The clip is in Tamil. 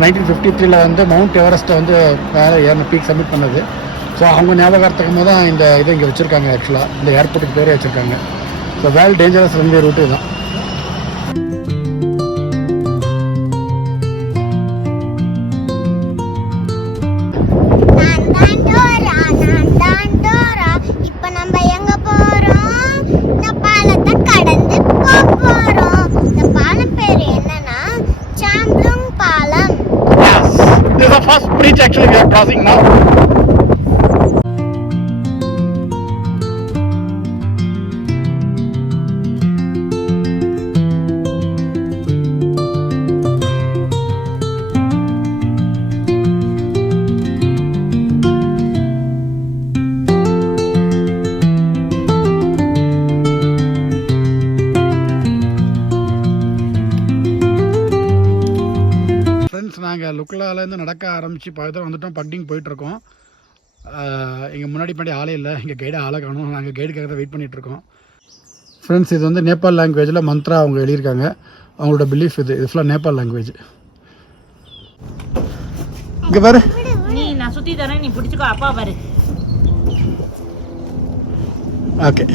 1953 வந்து மவுண்ட் எவரெஸ்ட்டை வந்து மேலே ஏறின பீக் சப்மிட் பண்ணது. ஸோ அவங்க ஞாபகார்த்தமாக தான் இந்த இதை இங்கே வச்சுருக்காங்க. ஆக்சுவலாக இந்த ஏர்போர்ட்டுக்கு பேரே வச்சுருக்காங்க. ஸோ வேல் டேஞ்சரஸ் ரன்வே ரூட்டு தான். This is the first bridge actually we are crossing now. நாங்கள் லுக்லாலேருந்து நடக்க ஆரம்பித்து பக்கத்தில் வந்துட்டோம். பக்டிங் போயிட்டுருக்கோம். இங்கே முன்னாடி ஆளே இல்லை. இங்கே கைடை ஆளை காணும். நாங்கள் கைடுக்காக தான் வெயிட் பண்ணிகிட்ருக்கோம். ஃப்ரெண்ட்ஸ் இது வந்து நேபாள் லாங்குவேஜில் மந்த்ரா அவங்க எழுதியிருக்காங்க. அவங்களோட பிலீஃப் இது ஃபுல்லாக நேபாள் லாங்குவேஜ். இங்கே பாரு, நான் சுற்றி தரேன், நீ பிடிச்சிக்கோ, அப்பா பாரு. ஓகே.